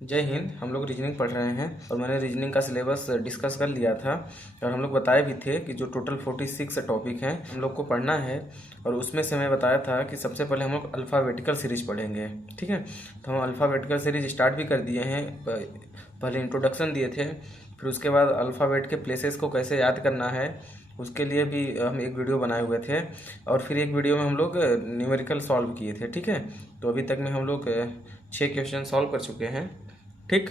जय हिंद। हम लोग रीजनिंग पढ़ रहे हैं और मैंने रीजनिंग का सिलेबस डिस्कस कर लिया था और हम लोग बताए भी थे कि जो टोटल 46 टॉपिक हैं हम लोग को पढ़ना है। और उसमें से मैं बताया था कि सबसे पहले हम लोग अल्फ़ाबेटिकल सीरीज पढ़ेंगे। ठीक है, तो हम अल्फ़ाबेटिकल सीरीज स्टार्ट भी कर दिए हैं। पहले इंट्रोडक्शन दिए थे, फिर उसके बाद अल्फ़ाबेट के प्लेसेस को कैसे याद करना है उसके लिए भी हम एक वीडियो बनाए हुए थे। और फिर एक वीडियो में हम लोग न्यूमेरिकल सॉल्व किए थे। ठीक है, तो अभी तक में हम लोग 6 क्वेश्चन सॉल्व कर चुके हैं। ठीक,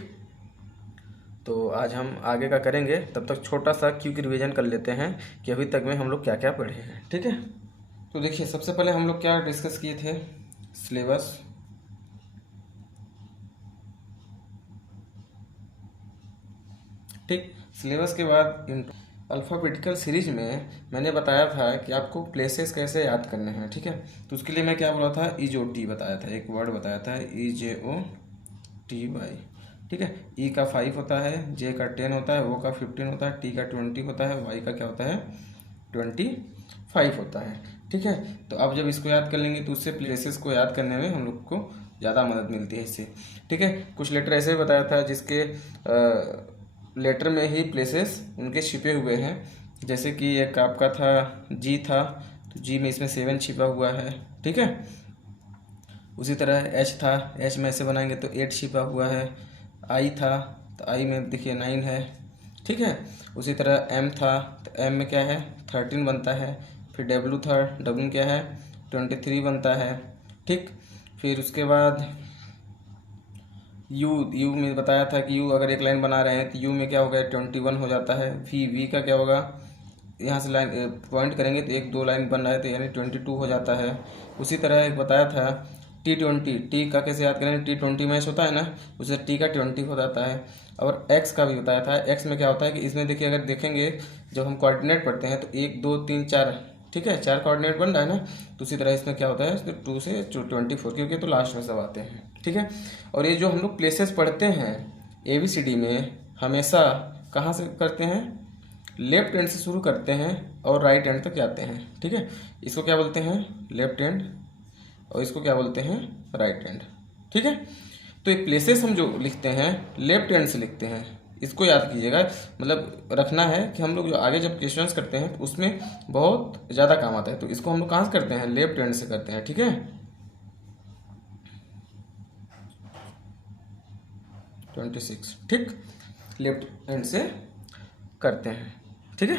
तो आज हम आगे का करेंगे। तब तक छोटा सा क्विक रिवीजन कर लेते हैं कि अभी तक में हम लोग क्या क्या पढ़े हैं। ठीक है, तो देखिए सबसे पहले हम लोग क्या डिस्कस किए थे, सिलेबस। ठीक, सिलेबस के बाद अल्फ़ाबेटिकल सीरीज में मैंने बताया था कि आपको प्लेसेस कैसे याद करने हैं। ठीक है, तो उसके लिए मैं क्या बोला था, EJOT बताया था, एक वर्ड बताया था EJOTY। ठीक है, E का 5 होता है, J का 10 होता है, O का 15 होता है, T का 20 होता है, Y का क्या होता है 25 होता है। ठीक है, तो अब जब इसको याद कर लेंगे तो उससे प्लेसेस को याद करने में हम लोग को ज़्यादा मदद मिलती है इससे। ठीक है, कुछ लेटर ऐसे बताया था जिसके लेटर में ही प्लेसेस उनके छिपे हुए हैं। जैसे कि एक आपका था G था, तो G में इसमें 7 छिपा हुआ है। ठीक है, उसी तरह H था, H में ऐसे बनाएंगे तो 8 छिपा हुआ है। I था तो I में देखिए 9 है। ठीक है, उसी तरह M था तो M में क्या है 13 बनता है। फिर W था, W में क्या है 23 बनता है। ठीक, फिर उसके बाद U में बताया था कि U अगर एक लाइन बना रहे हैं तो U में क्या होगा 21 हो जाता है। V का क्या होगा, यहाँ से लाइन पॉइंट करेंगे तो एक दो लाइन बन रहा है तो यानी 22 हो जाता है। उसी तरह एक बताया था T20, टी का कैसे याद करें, T20 मैच होता है ना, उससे टी का 20 हो जाता है। और एक्स का भी बताया था, एक्स में क्या होता है कि इसमें देखिए अगर देखेंगे जब हम कोऑर्डिनेट पढ़ते हैं तो 1 2 3 4, ठीक है 4 कोऑर्डिनेट बन रहा है ना, तो उसी तरह इसमें क्या होता है 2 से 24, क्योंकि तो लास्ट में सब आते हैं। ठीक है, और ये जो हम लोग प्लेसेस पढ़ते हैं ABCD में हमेशा कहाँ से करते हैं, लेफ्ट हैंड से शुरू करते हैं और राइट हैंड तक जाते हैं। ठीक है, इसको क्या बोलते हैं लेफ्ट हैंड और इसको क्या बोलते हैं राइट हैंड। ठीक है, तो ये प्लेसेस हम जो लिखते हैं लेफ्ट हैंड से लिखते हैं, इसको याद कीजिएगा। मतलब रखना है कि हम लोग जो आगे जब क्वेश्चंस करते हैं तो उसमें बहुत ज़्यादा काम आता है। तो इसको हम लोग कहाँ से करते हैं, लेफ्ट हैंड से करते हैं। ठीक है, 26, ठीक, लेफ्ट हैंड से करते हैं। ठीक है,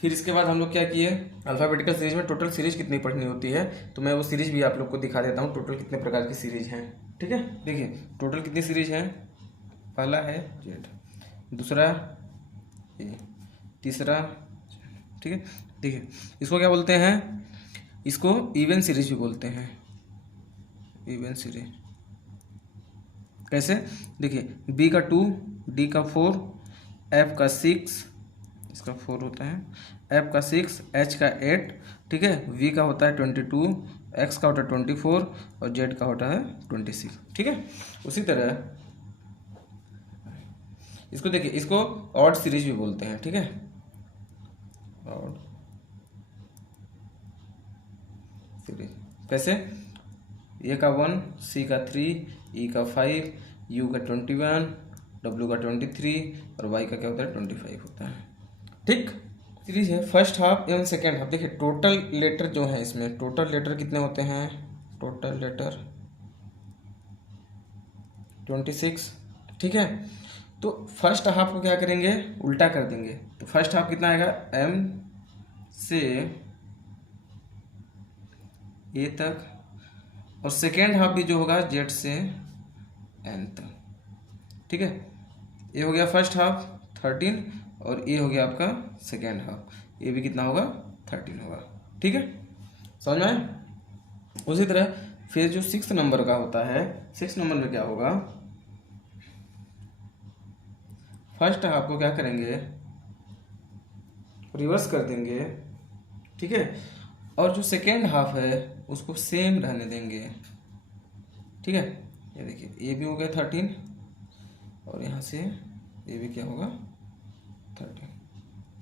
फिर इसके बाद हम लोग क्या किए, अल्फ़ाबेटिकल सीरीज में टोटल सीरीज कितनी पढ़नी होती है, तो मैं वो सीरीज भी आप लोग को दिखा देता हूँ टोटल कितने प्रकार की सीरीज हैं। ठीक है, देखिए टोटल कितनी सीरीज हैं, पहला है जेड, दूसरा ए, तीसरा, ठीक है। देखिए इसको क्या बोलते हैं, इसको इवन सीरीज भी बोलते हैं, इवन सीरीज। कैसे, देखिए बी का 2, डी का 4, एफ का 6, इसका 4 होता है, एफ का 6, एच का 8, ठीक है, वी का होता है 22, एक्स का होता है 24 और जेड का होता है 26। ठीक है, उसी तरह इसको देखिए, इसको ऑड सीरीज भी बोलते हैं। ठीक है, ऑड सीरीज कैसे, ए का 1, सी का 3, ई का 5, यू का 21, डब्ल्यू का 23 और वाई का क्या होता है 25 होता है। ठीक, सीरीज है फर्स्ट हाफ एवं सेकेंड हाफ। देखिए टोटल लेटर जो है इसमें टोटल लेटर कितने होते हैं, टोटल लेटर 26। ठीक है, तो फर्स्ट हाफ को क्या करेंगे, उल्टा कर देंगे। तो फर्स्ट हाफ कितना आएगा, M से A तक, और सेकेंड हाफ भी जो होगा Z से N तक। ठीक है, ये हो गया फर्स्ट हाफ 13 और ये हो गया आपका सेकेंड हाफ, ये भी कितना होगा 13 होगा। ठीक है, समझ में आया? उसी तरह फिर जो 6 नंबर का होता है, 6 नंबर में क्या होगा, फर्स्ट हाफ को क्या करेंगे रिवर्स कर देंगे। ठीक है, और जो सेकेंड हाफ है उसको सेम रहने देंगे। ठीक है, ये देखिए ये भी हो गया 13 और यहाँ से ये भी क्या होगा 13।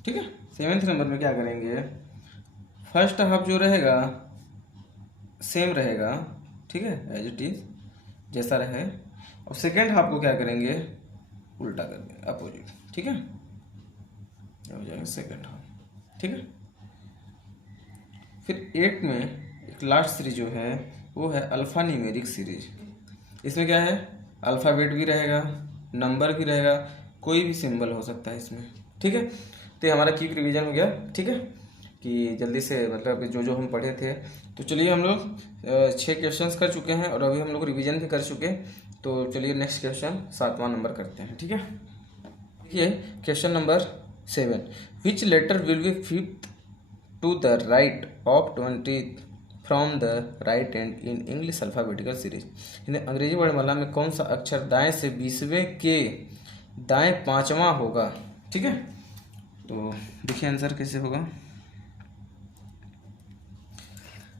ठीक है, 7th नंबर में क्या करेंगे, फर्स्ट हाफ जो रहेगा सेम रहेगा। ठीक है, एज इट इज जैसा रहे, और सेकेंड हाफ को क्या करेंगे, उल्टा कर देंगे, अपोजिट। ठीक है, हो जाएगा सेकेंड हाफ। ठीक है, फिर 8 में एक लास्ट सीरीज जो है वो है अल्फा न्यूमेरिक सीरीज। इसमें क्या है, अल्फ़ाबेट भी रहेगा, नंबर भी रहेगा, कोई भी सिंबल हो सकता है इसमें। ठीक है, तो ये हमारा क्विक रिवीजन हो गया। ठीक है, कि जल्दी से मतलब जो जो हम पढ़े थे। तो चलिए हम लोग 6 क्वेश्चंस कर चुके हैं और अभी हम लोग रिवीजन भी कर चुके। तो चलिए नेक्स्ट क्वेश्चन 7वां नंबर करते हैं। ठीक है, देखिए question number 7, which letter will be fifth to the right of 20 from the right end in English alphabetical series. अंग्रेजी वर्णमाला में कौन सा अक्षर दाएं से 20वें के दाएं 5वां होगा। ठीक है, तो देखिए आंसर कैसे होगा।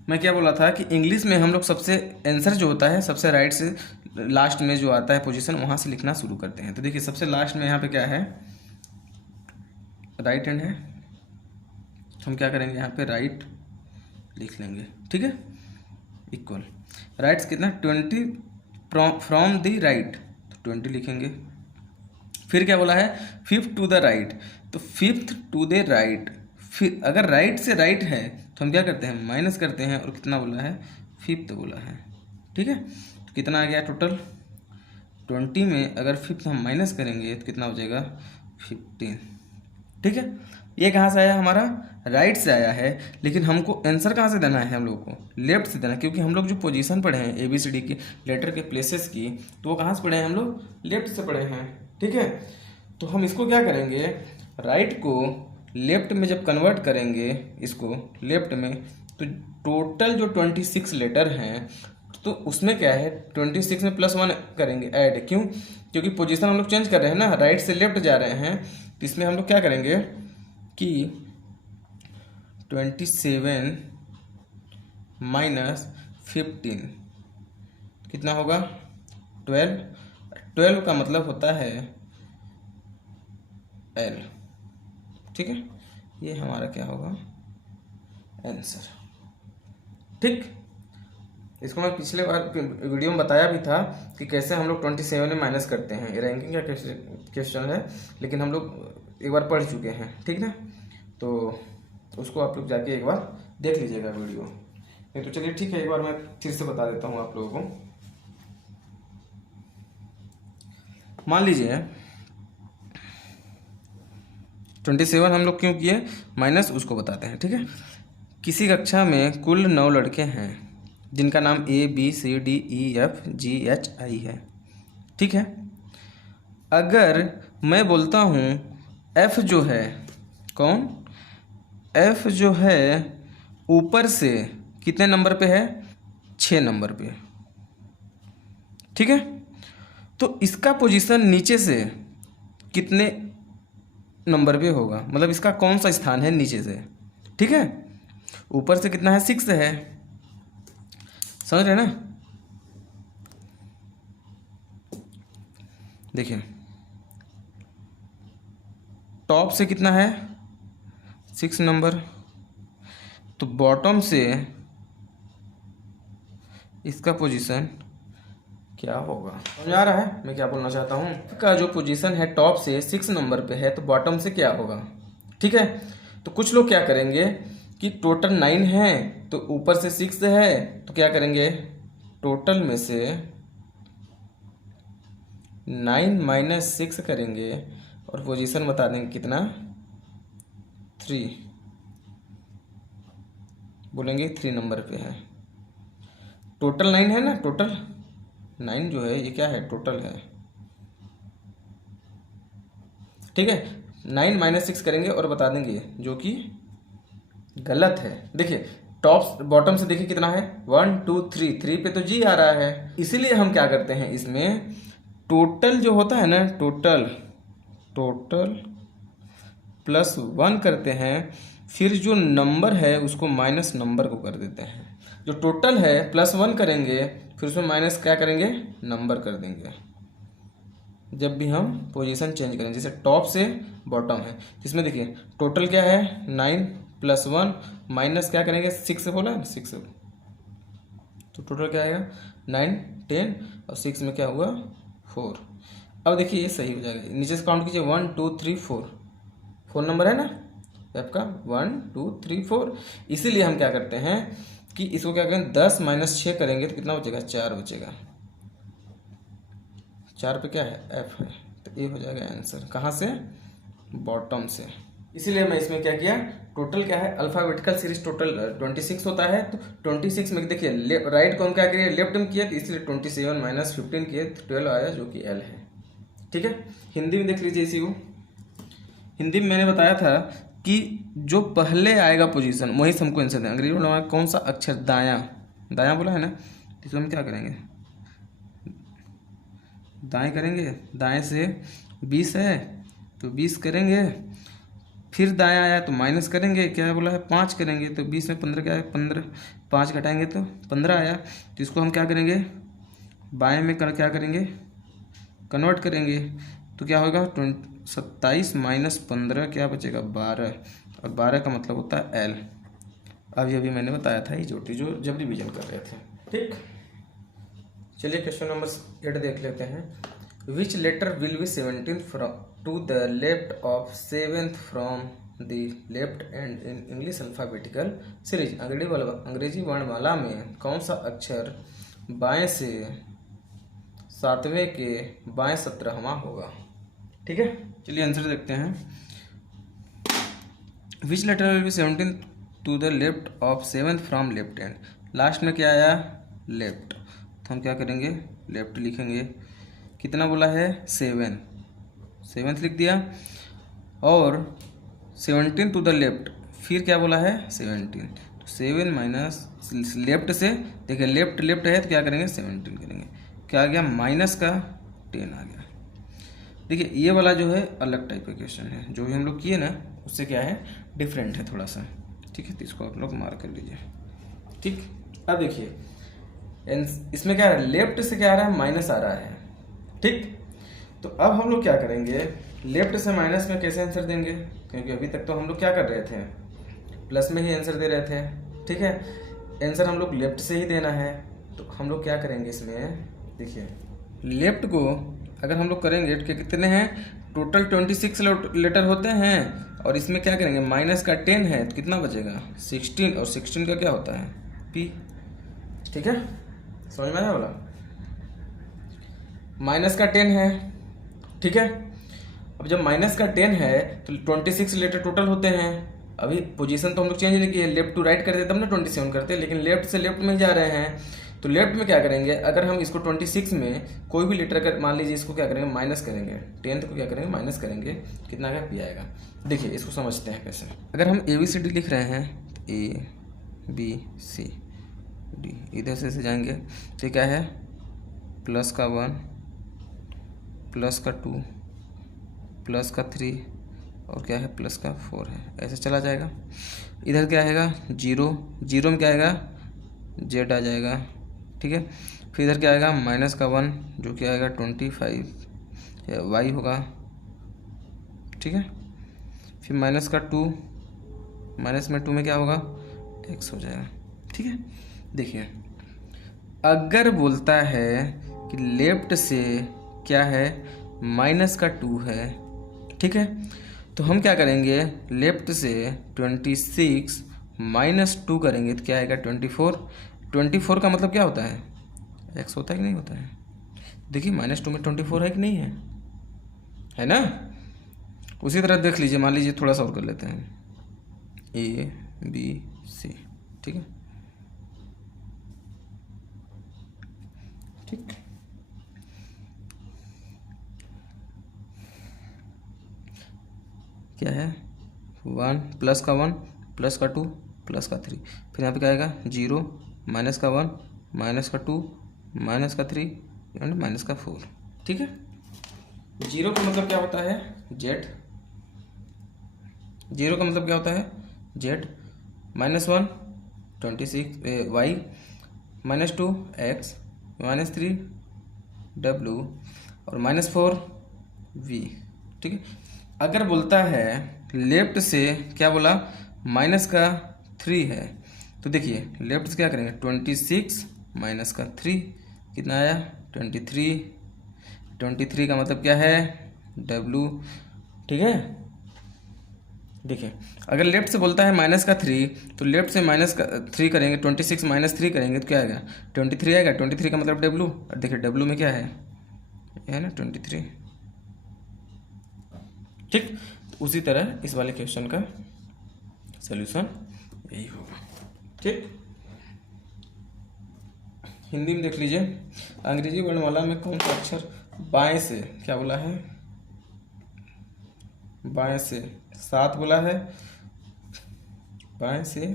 मैं क्या बोला था कि इंग्लिश में हम लोग सबसे आंसर जो होता है सबसे राइट से लास्ट में जो आता है पोजीशन, वहाँ से लिखना शुरू करते हैं। तो देखिए सबसे लास्ट में यहाँ पे क्या है, राइट हैंड है, हम क्या करेंगे यहाँ पे राइट लिख लेंगे। ठीक है, इक्वल राइट्स कितना 20 फ्रॉम द राइट, तो 20 लिखेंगे। फिर क्या बोला है, फिफ्थ टू द राइट, तो फिफ्थ टू द राइट। फिर अगर राइट से राइट है तो हम क्या करते हैं, माइनस करते हैं, और कितना बोला है, फिफ्थ बोला है। ठीक है, तो कितना आ गया टोटल 20 में अगर फिफ्थ हम माइनस करेंगे तो कितना हो जाएगा 15। ठीक है, ये कहाँ से आया, हमारा राइट से आया है, लेकिन हमको आंसर कहाँ से देना है, हम लोग को लेफ्ट से देना है, क्योंकि हम लोग जो पोजीशन पढ़े हैं ABCD के लेटर के प्लेसेस की, तो वो कहाँ से पढ़े हैं, हम लोग लेफ्ट से पढ़े हैं। ठीक है, तो हम इसको क्या करेंगे, राइट को लेफ्ट में जब कन्वर्ट करेंगे इसको लेफ्ट में, तो टोटल जो 26 लेटर हैं, तो उसमें क्या है 26 में +1 करेंगे ऐड। क्यों, क्योंकि पोजीशन हम लोग चेंज कर रहे हैं ना, राइट से लेफ्ट जा रहे हैं, तो इसमें हम लोग क्या करेंगे कि 27 माइनस 15 कितना होगा 12। 12 का मतलब होता है L। ठीक है, ये हमारा क्या होगा आंसर। ठीक, इसको मैं पिछले बार वीडियो में बताया भी था कि कैसे हम लोग 27 में माइनस करते हैं। ये रैंकिंग का क्वेश्चन है, लेकिन हम लोग एक बार पढ़ चुके हैं। ठीक ना, तो उसको आप लोग जाके एक बार देख लीजिएगा वीडियो। नहीं तो चलिए ठीक है, एक बार मैं फिर से बता देता हूँ आप लोगों को। मान लीजिए 27 हम लोग क्यों किए, माइनस उसको बताते हैं। ठीक है, किसी कक्षा में कुल 9 लड़के हैं जिनका नाम ABCDEFGHI है। ठीक है, अगर मैं बोलता हूँ F जो है, कौन F जो है ऊपर से कितने नंबर पे है, 6 नंबर पे। ठीक है, तो इसका पोजीशन नीचे से कितने नंबर पे होगा, मतलब इसका कौन सा स्थान है नीचे से। ठीक है, ऊपर से कितना है 6 है, समझ रहे ना। देखिए टॉप से कितना है 6 नंबर, तो बॉटम से इसका पोजीशन क्या होगा, समझ आ रहा है मैं क्या बोलना चाहता हूँ। इसका जो पोजीशन है टॉप से 6 नंबर पे है, तो बॉटम से क्या होगा। ठीक है, तो कुछ लोग क्या करेंगे कि टोटल 9 है, तो ऊपर से 6 है, तो क्या करेंगे टोटल में से 9 माइनस 6 करेंगे और पोजीशन बता देंगे कितना 3, बोलेंगे 3 नंबर पे है। टोटल 9 है ना, टोटल 9 जो है ये क्या है, टोटल है। ठीक है, 9 माइनस 6 करेंगे और बता देंगे, जो कि गलत है। देखिए टॉप बॉटम से देखिए कितना है 1 2 3, 3 पे तो G आ रहा है, इसीलिए हम क्या करते हैं इसमें टोटल जो होता है ना, टोटल +1 करते हैं, फिर जो नंबर है उसको माइनस नंबर को कर देते हैं। जो टोटल है +1 करेंगे, फिर उसमें माइनस क्या करेंगे, नंबर कर देंगे। जब भी हम पोजीशन चेंज करें, जैसे टॉप से बॉटम है, इसमें देखिए टोटल क्या है 9 +1 माइनस क्या करेंगे 6 बोला है 6, तो टोटल क्या आएगा 9 10 और 6 में क्या हुआ 4। अब देखिए ये सही हो जाएगा, नीचे से काउंट कीजिए 1 2 3 4 नंबर है ना आपका 1 2 3 4। इसीलिए हम क्या करते हैं कि इसको क्या करें 10 माइनस 6 करेंगे तो कितना बचेगा 4 बचेगा। 4 पे क्या है एफ है, तो ये हो जाएगा आंसर। कहाँ से? बॉटम से। इसीलिए मैं इसमें क्या किया, टोटल क्या है अल्फाबेटिकल सीरीज टोटल 26 होता है, तो 26 में देखिए राइट को हम क्या करिए लेफ्ट में किए, तो इसलिए 27 माइनस 15 किए तो 12 आया जो कि एल है। ठीक है, हिंदी में देख लीजिए इसी को। हिंदी में मैंने बताया था कि जो पहले आएगा पोजीशन वही से हमको आंसर दें। अंग्रेजी में हमारा कौन सा अक्षर दायां, दायां बोला है ना, तो इसको हम क्या करेंगे दाएं करेंगे। दाएं से 20 है तो 20 करेंगे, फिर दायां आया तो माइनस करेंगे, क्या बोला है 5 करेंगे, तो 20 में 15 क्या है 15, 5 घटाएंगे तो 15 आया। तो इसको हम क्या करेंगे बाएं में क्या करेंगे कन्वर्ट करेंगे, तो क्या होगा 27 माइनस 15 क्या बचेगा 12, और 12 का मतलब होता है एल। अभी मैंने बताया था ये जोटी जो जब रिवीजन कर रहे थे। ठीक, चलिए क्वेश्चन नंबर 8 देख लेते हैं। Which letter will be 17th from to the left of 7th from the left end in English alphabetical series. अंग्रेजी वर्णमाला में कौन सा अक्षर बाएं से 7वें के बाएं 17वां होगा। ठीक है, चलिए आंसर देखते हैं। Which letter will be 17th to the left of 7th from left end, last में क्या आया लेफ्ट, तो हम क्या करेंगे लेफ्ट लिखेंगे। कितना बोला है 7th लिख दिया, और 17 टू द लेफ्ट फिर क्या बोला है 17, तो 7 माइनस लेफ्ट से देखिए लेफ्ट है तो क्या करेंगे 17 करेंगे, क्या आ गया माइनस का 10 आ गया। देखिए ये वाला जो है अलग टाइप का क्वेश्चन है, जो भी हम लोग किए ना उससे क्या है डिफरेंट है थोड़ा सा। ठीक है, तो इसको आप लोग मार्क कर लीजिए। ठीक, अब देखिए इसमें क्या है लेफ्ट से क्या आ रहा है माइनस आ रहा है। ठीक, तो अब हम लोग क्या करेंगे लेफ्ट से माइनस में कैसे आंसर देंगे, क्योंकि अभी तक तो हम लोग क्या कर रहे थे प्लस में ही आंसर दे रहे थे। ठीक है, आंसर हम लोग लेफ्ट से ही देना है, तो हम लोग क्या करेंगे इसमें देखिए लेफ्ट को अगर हम लोग करेंगे तो कितने हैं टोटल 26 लेटर होते हैं, और इसमें क्या करेंगे माइनस का 10 है तो कितना बचेगा 16, और 16 का क्या होता है पी। ठीक है, समझ में आया बोला, माइनस का 10 है। ठीक है, अब जब माइनस का 10 है तो 26 लेटर टोटल होते हैं। अभी पोजीशन तो हम लोग चेंज नहीं किए, लेफ्ट टू राइट करते तब ना 27 करते, लेकिन लेफ्ट से लेफ्ट में जा रहे हैं, तो लेफ्ट में क्या करेंगे अगर हम इसको 26 में कोई भी लेटर कर मान लीजिए इसको क्या करेंगे माइनस करेंगे, 10th को क्या करेंगे माइनस करेंगे, कितना का पी आएगा। देखिए इसको समझते हैं कैसे। अगर हम ABCD लिख रहे हैं ABCD इधर से जाएंगे तो क्या है प्लस का 1 प्लस का 2 प्लस का 3 और क्या है प्लस का 4 है, ऐसे चला जाएगा। इधर क्या आएगा 0 में क्या आएगा Z आ जाएगा। ठीक है, फिर इधर क्या आएगा माइनस का 1 जो कि आएगा 25 Y होगा। ठीक है, फिर माइनस का 2 माइनस में 2 में क्या होगा X हो जाएगा। ठीक है, देखिए अगर बोलता है कि लेफ्ट से क्या है माइनस का 2 है, ठीक है, तो हम क्या करेंगे लेफ्ट से 26 माइनस 2 करेंगे तो क्या आएगा 24 का मतलब क्या होता है x होता है कि नहीं होता है। देखिए -2 में 24 है कि नहीं है ना। उसी तरह देख लीजिए, मान लीजिए थोड़ा सा और कर लेते हैं ABC। ठीक है, ठीक, क्या है 1 प्लस का 1 प्लस का 2 प्लस का 3, फिर यहाँ पे क्या आएगा 0 माइनस का 1 माइनस का 2 माइनस का 3 एंड माइनस का 4। ठीक है, 0 का मतलब क्या होता है Z, 0 का मतलब क्या होता है Z, -1 26 Y, -2 X, -3 W और -4 V। ठीक है, अगर बोलता है लेफ्ट से क्या बोला माइनस का 3 है, तो देखिए लेफ्ट से क्या करेंगे 26 माइनस का 3 कितना आया 23 23 का मतलब क्या है, W। ठीक है, देखिए अगर लेफ्ट से बोलता है -3, तो लेफ्ट से -3 करेंगे, 26 -3 करेंगे तो क्या आएगा, 23 आएगा। 23 का मतलब W, और देखिए W में क्या है ना 23। ठीक, तो उसी तरह इस वाले क्वेश्चन का सॉल्यूशन यही होगा। ठीक, हिंदी में देख लीजिए, अंग्रेजी वर्णमाला में कौन सा अक्षर बाएं से, क्या बोला है, बाएं से 7 बोला है, बाएं से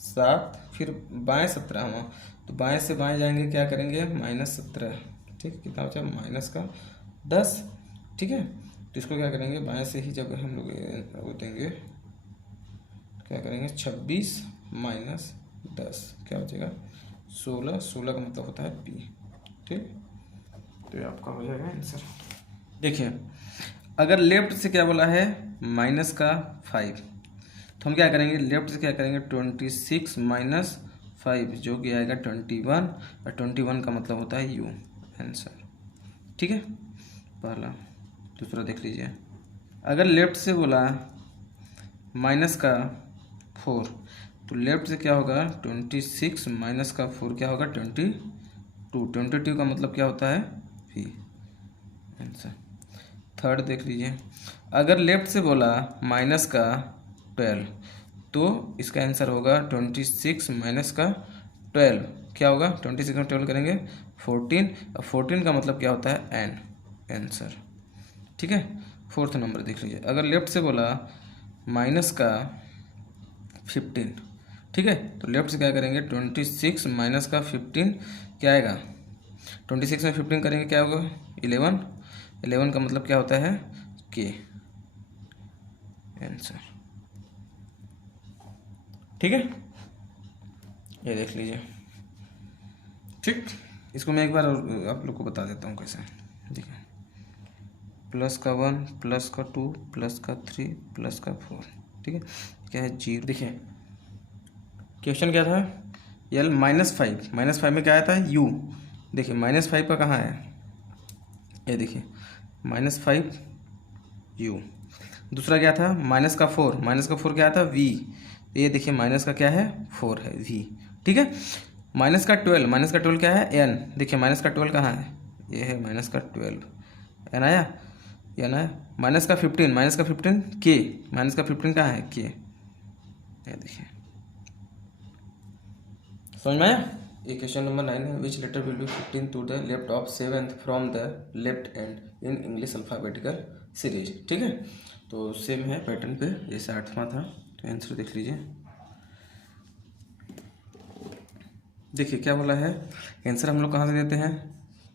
7, फिर बाएं 17, हाँ तो बाएं से बाएं जाएंगे, क्या करेंगे, -17। ठीक, कितना बचा, -10। ठीक है, तो इसको क्या करेंगे, बाएं से ही जब हम लोग वो देंगे, क्या करेंगे, 26 - 10 क्या बचेगा, 16। 16 का मतलब होता है P। ठीक, तो ये आपका हो जाएगा आंसर। देखिए अगर लेफ्ट से क्या बोला है, -5, तो हम क्या करेंगे, लेफ्ट से क्या करेंगे, 26 - 5 जो कि आएगा 21, और 21 का मतलब होता है U, आंसर। ठीक है, पहला। दूसरा देख लीजिए, अगर लेफ्ट से बोला -4, तो लेफ्ट से क्या होगा, 26 - 4 क्या होगा, 22। 22 का मतलब क्या होता है, V, आंसर। थर्ड देख लीजिए, अगर लेफ्ट से बोला -12, तो इसका आंसर होगा 26 - 12 क्या होगा, 26 में 12 करेंगे 14, और 14 का मतलब क्या होता है N, आंसर। ठीक है, फोर्थ नंबर देख लीजिए, अगर लेफ्ट से बोला -15, ठीक है, तो लेफ्ट से क्या करेंगे, 26 - 15 क्या आएगा, 26 में 15 करेंगे क्या होगा, 11। 11 का मतलब क्या होता है, K, आंसर। ठीक है, ये देख लीजिए। ठीक, इसको मैं एक बार और आप लोग को बता देता हूँ कैसे। देखिए, +1 +2 +3 +4, ठीक है, क्या है 0। देखिए क्वेश्चन क्या था, L -5, -5 में क्या आया था, U। देखिए -5 का कहाँ है, ये देखिए -5 U। दूसरा क्या था, -4 क्या था, V। ये देखिए माइनस का क्या है, 4 है, V। ठीक है, -12 क्या है, N। देखिए -12 कहाँ है, ये है -12, N आया, N आया। -15 K, -15 कहाँ है, K। ये देखिए, समझ में आया। ये क्वेश्चन नंबर 9 है, which letter will be 15 to the left of 7th from the left end in English alphabetical series. ठीक है, तो सेम है पैटर्न पे जैसे 8वां था, तो आंसर देख लीजिए। देखिए क्या बोला है, आंसर हम लोग कहाँ से देते हैं,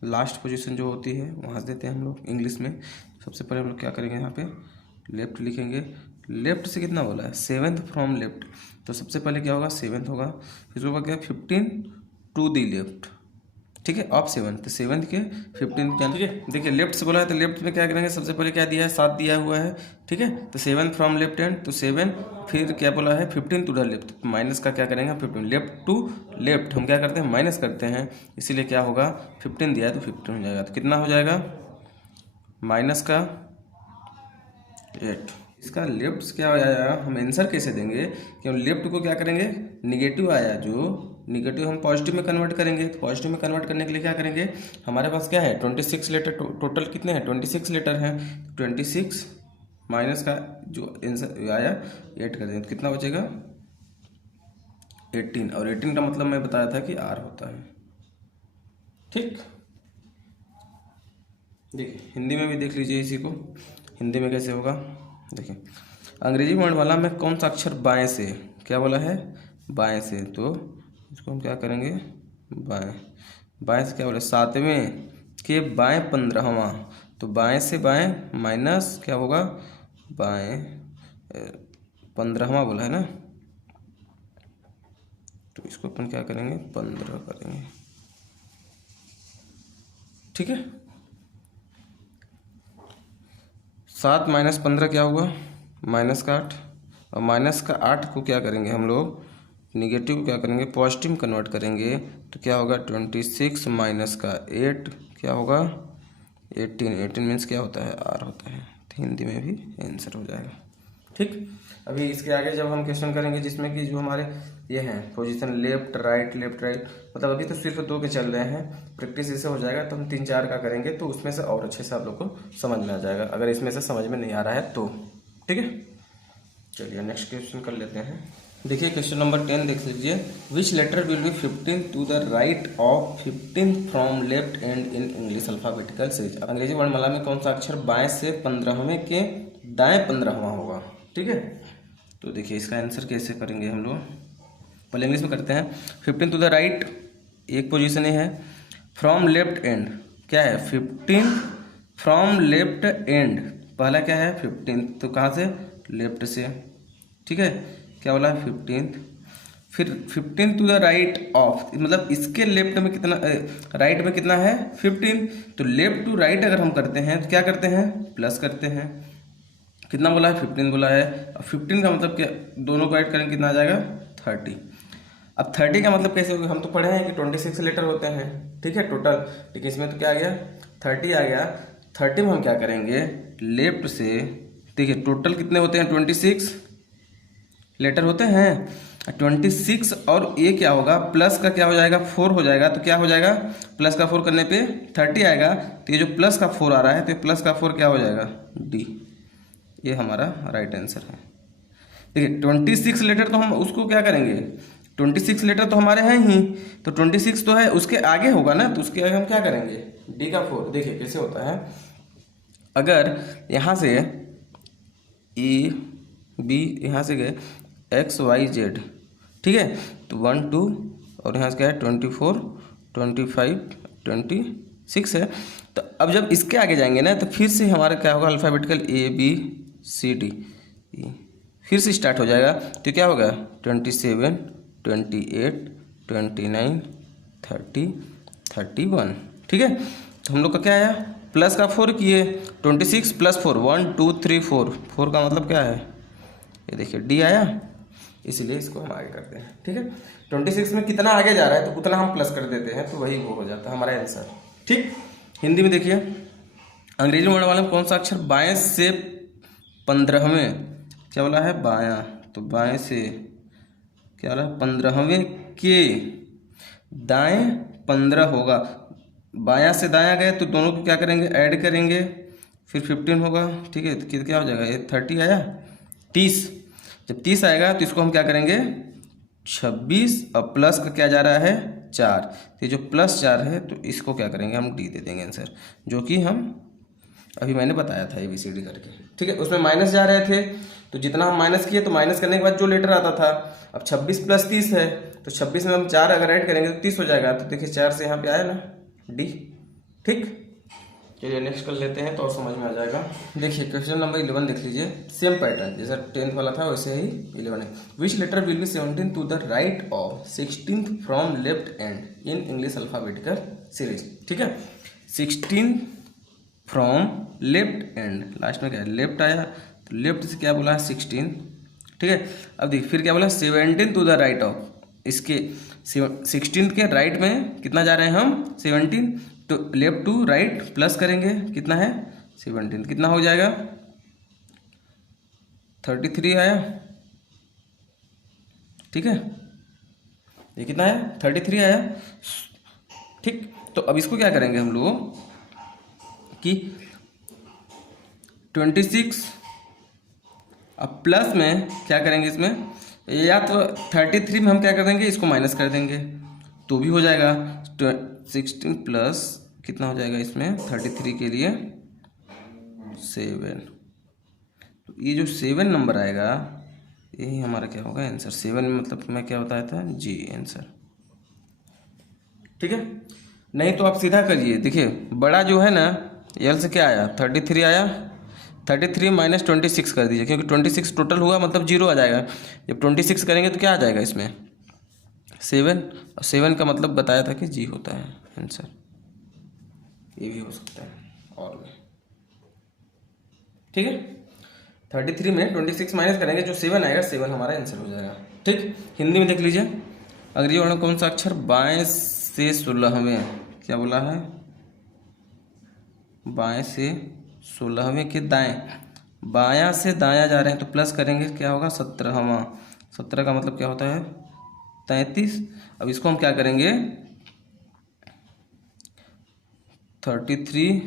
लास्ट पोजीशन जो होती है वहाँ से देते हैं हम लोग इंग्लिश में। सबसे पहले हम लोग क्या करेंगे, यहाँ पे लेफ्ट लिखेंगे, लेफ्ट से कितना बोला है, 7th फ्रॉम लेफ्ट, तो सबसे पहले क्या होगा, 7th होगा, फिर उसके बाद क्या, 15 टू दी लेफ्ट, ठीक है, ऑफ 7th, तो 7th के 15 क्या, ठीक है। देखिए लेफ्ट से बोला है तो लेफ्ट में क्या करेंगे, सबसे पहले क्या दिया है, 7 दिया हुआ है, ठीक है, तो 7 फ्रॉम लेफ्ट हैंड, तो 7, फिर क्या बोला है, 15 टू द लेफ्ट, माइनस का क्या करेंगे, 15 लेफ्ट टू लेफ्ट हम क्या करते हैं, माइनस करते हैं, इसीलिए क्या होगा, 15 दिया है तो 15 हो जाएगा, तो कितना हो जाएगा, माइनस का 8। इसका लेफ्ट से क्या आया, हम आंसर कैसे देंगे, क्यों लेफ्ट को क्या करेंगे, निगेटिव आया, जो निगेटिव हम पॉजिटिव में कन्वर्ट करेंगे, तो पॉजिटिव में कन्वर्ट करने के लिए क्या करेंगे, हमारे पास क्या है, 26 लेटर, टोटल कितने हैं, 26 लेटर हैं, 26 माइनस का जो आंसर आया 8 कर देंगे, तो कितना बचेगा, 18, और 18 का मतलब मैं बताया था कि R होता है। ठीक, देखिए हिंदी में भी देख लीजिए इसी को, हिंदी में कैसे होगा। देखिए अंग्रेजी वर्णमाला में कौन सा अक्षर बाएं से, क्या बोला है, बाएं से, तो इसको हम क्या करेंगे, बाएं, बाएं से क्या बोला, 7वें के बाएं 15वां, तो बाएं से बाएं माइनस क्या होगा, बाएं 15वां बोला है ना, तो इसको अपन क्या करेंगे, 15 करेंगे। ठीक है, 7 माइनस 15 क्या होगा, -8, और -8 को क्या करेंगे हम लोग, निगेटिव को क्या करेंगे, पॉजिटिव कन्वर्ट करेंगे, तो क्या होगा, 26 -8 क्या होगा, 18 मीन्स क्या होता है, आर होता है, तो हिंदी में भी आंसर हो जाएगा। ठीक, अभी इसके आगे जब हम क्वेश्चन करेंगे जिसमें कि जो हमारे ये हैं पोजीशन लेफ्ट राइट, मतलब अभी तो सिर्फ 2 के चल रहे हैं, प्रैक्टिस इससे हो जाएगा तो हम 3-4 का करेंगे तो उसमें से और अच्छे से आप लोग को समझ में आ जाएगा, अगर इसमें से समझ में नहीं आ रहा है तो। ठीक है, चलिए नेक्स्ट क्वेश्चन कर लेते हैं। देखिए क्वेश्चन नंबर 10 देख लीजिए। Which letter will be 15 to the right of 15 from left end in English alphabetical series. अंग्रेजी वर्णमाला में कौन सा अक्षर बाएं से 15वें के दाएं 15वां होगा। ठीक है, तो देखिए इसका आंसर कैसे करेंगे हम लोग, पहले इंग्लिश में करते हैं। 15 टू द राइट एक पोजीशन है, फ्रॉम लेफ्ट एंड क्या है 15 फ्रॉम लेफ्ट एंड, पहला क्या है 15, तो कहाँ से लेफ्ट से। ठीक है, क्या बोला 15, फिर 15 टू द राइट ऑफ, मतलब इसके लेफ्ट में कितना, राइट में कितना है 15, तो लेफ्ट टू राइट अगर हम करते हैं तो क्या करते हैं प्लस करते हैं। कितना बोला है 15 बोला है, अब 15 का मतलब क्या, दोनों को ऐड करेंगे कितना आ जाएगा 30। अब 30 का मतलब कैसे होगा, हम तो पढ़े हैं कि 26 लेटर होते हैं। ठीक है टोटल, लेकिन इसमें तो क्या आ गया 30 आ गया। 30 में हम क्या करेंगे लेफ्ट से, देखिए टोटल कितने होते हैं 26 लेटर होते हैं, 26 और ये क्या होगा प्लस का क्या हो जाएगा 4 हो जाएगा, तो क्या हो जाएगा प्लस का 4 करने पे 30 आएगा, तो ये जो प्लस का 4 आ रहा है तो प्लस का 4 क्या हो जाएगा डी, ये हमारा राइट आंसर है। देखिए 26 लेटर तो हम उसको क्या करेंगे, 26 लेटर तो हमारे हैं ही, तो 26 तो है उसके आगे होगा ना, तो उसके आगे हम क्या करेंगे डी का 4। देखिए कैसे होता है, अगर यहाँ से ए बी यहाँ से गए एक्स वाई जेड, ठीक है, तो 1 2 और यहाँ से क्या है 24 25 26 है। तो अब जब इसके आगे जाएंगे ना तो फिर से हमारा क्या होगा alphabetical A B C D, फिर से स्टार्ट हो जाएगा, तो क्या होगा 27 28 29 30 31। ठीक है, तो हम लोग का क्या आया प्लस का 4 किए, 26 + 4 1 2 3 4 का मतलब क्या है, ये देखिए डी आया, इसीलिए इसको हम आगे करते हैं। ठीक है, 26 में कितना आगे जा रहा है तो उतना हम प्लस कर देते हैं, तो वही वो हो जाता है हमारा आंसर। ठीक, हिंदी में देखिए अंग्रेजी वर्णमाला में कौन सा अक्षर बाएं से 15वें, क्या बोला है बायां, तो बाएं से क्या बोला 15वें के दाएं 15 होगा, बायां से दायां गए तो दोनों को क्या करेंगे ऐड करेंगे, फिर 15 होगा। ठीक है, तो क्या हो जाएगा ये 30 आया 30, जब 30 आएगा तो इसको हम क्या करेंगे 26 और प्लस का क्या जा रहा है 4, तो ये जो +4 है तो इसको क्या करेंगे हम डी दे देंगे आंसर, जो कि हम अभी मैंने बताया था ABCD करके। ठीक है, उसमें माइनस जा रहे थे तो जितना हम माइनस किए तो माइनस करने के बाद जो लेटर आता था, अब 26 + 30 है तो 26 में हम 4 अगर ऐड करेंगे तो 30 हो जाएगा, तो देखिए 4 से यहाँ पे आया ना डी। ठीक, चलिए नेक्स्ट कर लेते हैं तो और समझ में आ जाएगा। देखिए क्वेश्चन नंबर 11 देख लीजिए, सेम पैटर्न जैसा 10th वाला था वैसे ही 11 है। Which letter will be 17 to the right of 16th from left end in English alphabetical series. ठीक है, 16 फ्रॉम लेफ्ट एंड, लास्ट में क्या है लेफ्ट आया, तो लेफ्ट से क्या बोला है 16। ठीक है, अब देखिए फिर क्या बोला 17 टू द राइट ऑफ, इसके 16 के राइट में कितना जा रहे हैं हम 17, तो लेफ्ट टू राइट प्लस करेंगे कितना है 17, कितना हो जाएगा 33 आया। ठीक है, ये कितना है 33 आया। ठीक, तो अब इसको क्या करेंगे हम लोग कि 26 अब प्लस में क्या करेंगे इसमें, या तो 33 में हम क्या कर देंगे इसको माइनस कर देंगे तो भी हो जाएगा 16 प्लस कितना हो जाएगा इसमें 33 के लिए 7, तो ये जो 7 नंबर आएगा यही हमारा क्या होगा आंसर। 7 में मतलब मैं क्या बताया था जी आंसर। ठीक है, नहीं तो आप सीधा करिए, देखिए बड़ा जो है ना एल से क्या आया 33 आया, 33 - 26 कर दीजिए क्योंकि 26 टोटल हुआ मतलब 0 आ जाएगा, जब 26 करेंगे तो क्या आ जाएगा इसमें 7, और 7 का मतलब बताया था कि जी होता है आंसर, ये भी हो सकता है और भी। ठीक है, 33 में 26 माइनस करेंगे जो 7 आएगा 7 हमारा आंसर हो जाएगा। ठीक, हिंदी में देख लीजिए अंग्रेजी वर्ण कौन सा अक्षर बाएं से 16वें, क्या बोला है बाएं से 16वें के दाएं, बायां से दायां जा रहे हैं तो प्लस करेंगे, क्या होगा 17वां। 17 का मतलब क्या होता है 33। अब इसको हम क्या करेंगे 33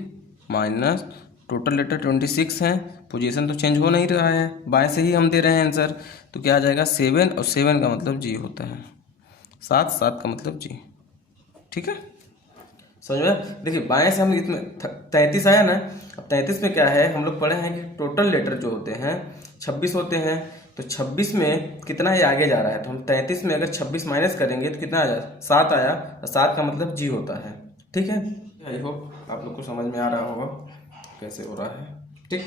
माइनस टोटल लेटर 26 है, पोजीशन तो चेंज हो नहीं रहा है, बाएं से ही हम दे रहे हैं आंसर, तो क्या आ जाएगा 7, और 7 का मतलब जी होता है 7, 7 का मतलब जी। ठीक है, समझ में। देखिए बाएं से हम इसमें 33 आया ना, अब 33 में क्या है, हम लोग पढ़े हैं कि टोटल लेटर जो होते हैं 26 होते हैं, तो 26 में कितना ये आगे जा रहा है, तो हम 33 में अगर 26 माइनस करेंगे तो कितना आया 7 आया, और 7 का मतलब जी होता है। ठीक है, आई होप आप लोग को समझ में आ रहा होगा कैसे हो रहा है। ठीक,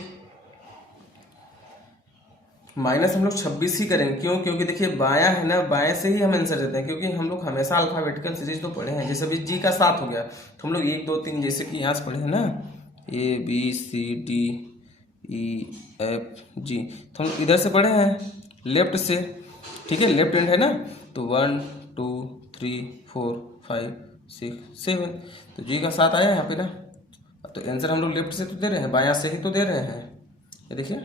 माइनस हम लोग 26 ही करेंगे, क्यों, क्योंकि देखिए बायां है ना, बाएं से ही हम आंसर देते हैं, क्योंकि हम लोग हमेशा अल्फाबेटिकल सीरीज तो पढ़े हैं। जैसे अभी जी का 7 हो गया तो हम लोग 1 2 3 जैसे कि यहाँ से पढ़े हैं ना, ABCDEFG, तो हम लोग इधर से पढ़े हैं लेफ्ट से। ठीक है, लेफ्ट हैंड है ना, तो 1 2 3 4 5 6 7, तो जी का 7 आया यहाँ पे ना। तो आंसर हम लोग लेफ्ट से तो दे रहे हैं, बायां से ही तो दे रहे हैं, ये देखिए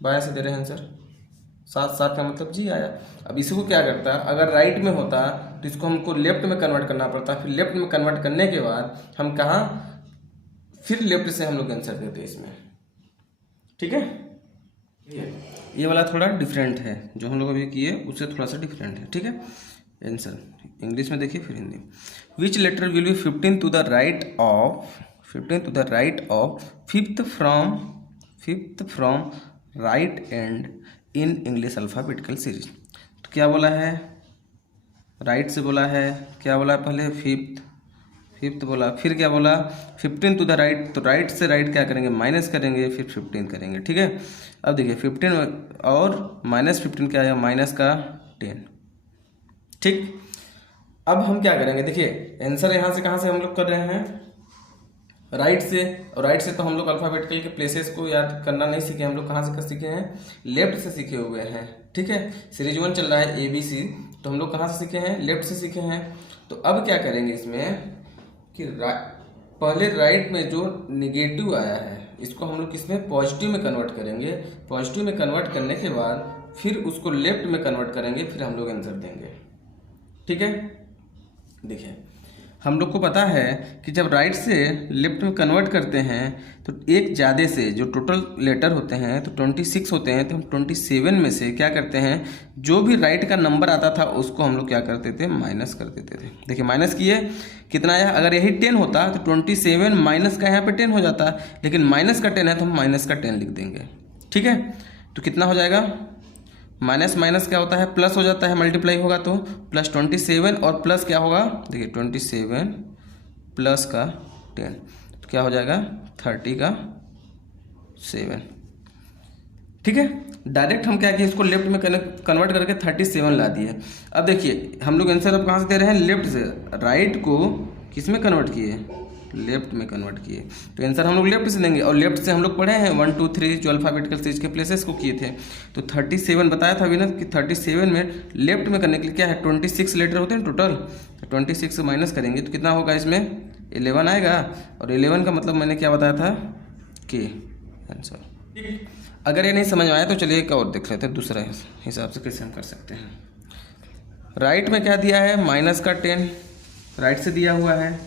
बायां से दे रहे हैं आंसर, 7 7 का मतलब जी आया। अब इसी को क्या करता, अगर राइट में होता तो इसको हमको लेफ्ट में कन्वर्ट करना पड़ता, फिर लेफ्ट में कन्वर्ट करने के बाद हम कहाँ फिर लेफ्ट से हम लोग आंसर देते इसमें। ठीक है, ये वाला थोड़ा डिफरेंट है, जो हम लोग अभी किए उससे थोड़ा सा डिफरेंट है। ठीक है, आंसर इंग्लिश में देखिए फिर Hindi. Which letter will be 15 to the right of, 15 to the right of fifth from right end in English alphabetical series. तो क्या बोला है, राइट से बोला है, क्या बोला पहले फिफ्थ बोला, फिर क्या बोला 15 टू द राइट, तो राइट से राइट क्या करेंगे माइनस करेंगे, फिर 15 करेंगे। ठीक है, अब देखिए 15 और -15 क्या आया, माइनस का 10। ठीक, अब हम क्या करेंगे, देखिए आंसर यहाँ से कहाँ से हम लोग कर रहे हैं, राइट से, और राइट से तो हम लोग अल्फाबेटिकल के प्लेसेस को याद करना नहीं सीखे, हम लोग कहाँ से सीखे हैं, लेफ्ट से सीखे हुए हैं। ठीक है, सीरीज 1 चल रहा है ABC, तो हम लोग कहाँ से सीखे हैं, लेफ्ट से सीखे हैं। तो अब क्या करेंगे इसमें कि पहले राइट में जो निगेटिव आया है इसको हम लोग किसमें पॉजिटिव में कन्वर्ट करेंगे, पॉजिटिव में कन्वर्ट करने के बाद फिर उसको लेफ्ट में कन्वर्ट करेंगे, फिर हम लोग आंसर देंगे। ठीक है, देखिए हम लोग को पता है कि जब राइट से लेफ्ट में कन्वर्ट करते हैं तो एक ज़्यादा से जो टोटल लेटर होते हैं तो 26 होते हैं, तो हम 27 में से क्या करते हैं, जो भी राइट का नंबर आता था उसको हम लोग क्या करते थे, माइनस कर देते थे। देखिए माइनस किए, कितना आया, अगर यही 10 होता तो 27 माइनस का यहाँ पे 10 हो जाता, लेकिन माइनस का 10 है तो हम माइनस का 10 लिख देंगे। ठीक है, तो कितना हो जाएगा, माइनस माइनस क्या होता है, प्लस हो जाता है, मल्टीप्लाई होगा तो प्लस 27, और प्लस क्या होगा, देखिए 27 प्लस का 10 तो क्या हो जाएगा 30 का 7। ठीक है, डायरेक्ट हम क्या किए, इसको लेफ्ट में कन्वर्ट करके 37 ला दिए। अब देखिए हम लोग आंसर अब कहाँ से दे रहे हैं, लेफ्ट से, राइट को किस में कन्वर्ट किए, लेफ्ट में कन्वर्ट किए, तो आंसर हम लोग लेफ्ट से देंगे। और लेफ्ट से हम लोग पढ़े हैं 1 2 3 जो अल्फाबेटिकल सीरीज के प्लेसेस को किए थे, तो 37 बताया था अभी ना कि 37 में लेफ्ट में करने के लिए क्या है, 26 लेटर होते हैं टोटल, तो 26 से माइनस करेंगे तो कितना होगा, इसमें 11 आएगा, और 11 का मतलब मैंने क्या बताया था के आंसर। अगर ये नहीं समझ में आया तो चलिए एक और देख लेते हैं, दूसरा हिसाब से कैसे हम कर सकते हैं। राइट में क्या दिया है, माइनस का 10 राइट से दिया हुआ है।